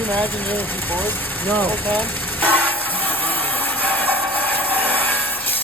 you imagine you're bored the No. whole time?